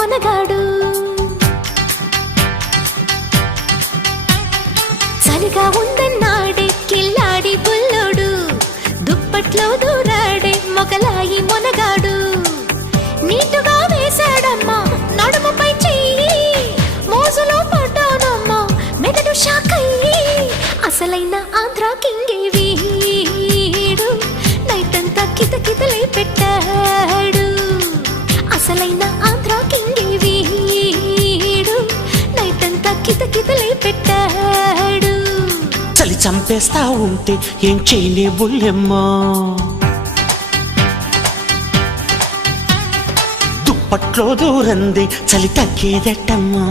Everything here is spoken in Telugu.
మొనగాడు చలిగా ఉందన్నాడే కిల్లాడి బుల్లోడు దుప్పట్లో దూరాడే మొగలాయి మొనగాడు నీటుగా వేశాడమ్మా నడుముపై చెయ్యి మోజులో పడ్డానమ్మా మెదడు షాకయ్యి అసలైన ఆంధ్ర కింగే వీడు నైటంతా కితకితలే పెట్టాడు అసలైన ఆంధ్ర కింగే వీడు నైటంతా కితకితలే పెట్టాడు చలి చంపేస్తా ఉంటే ఏం చేయలే బుల్లెమ్మా దుప్పట్లో దూరంది చలి తగ్గేదట్టమ్మా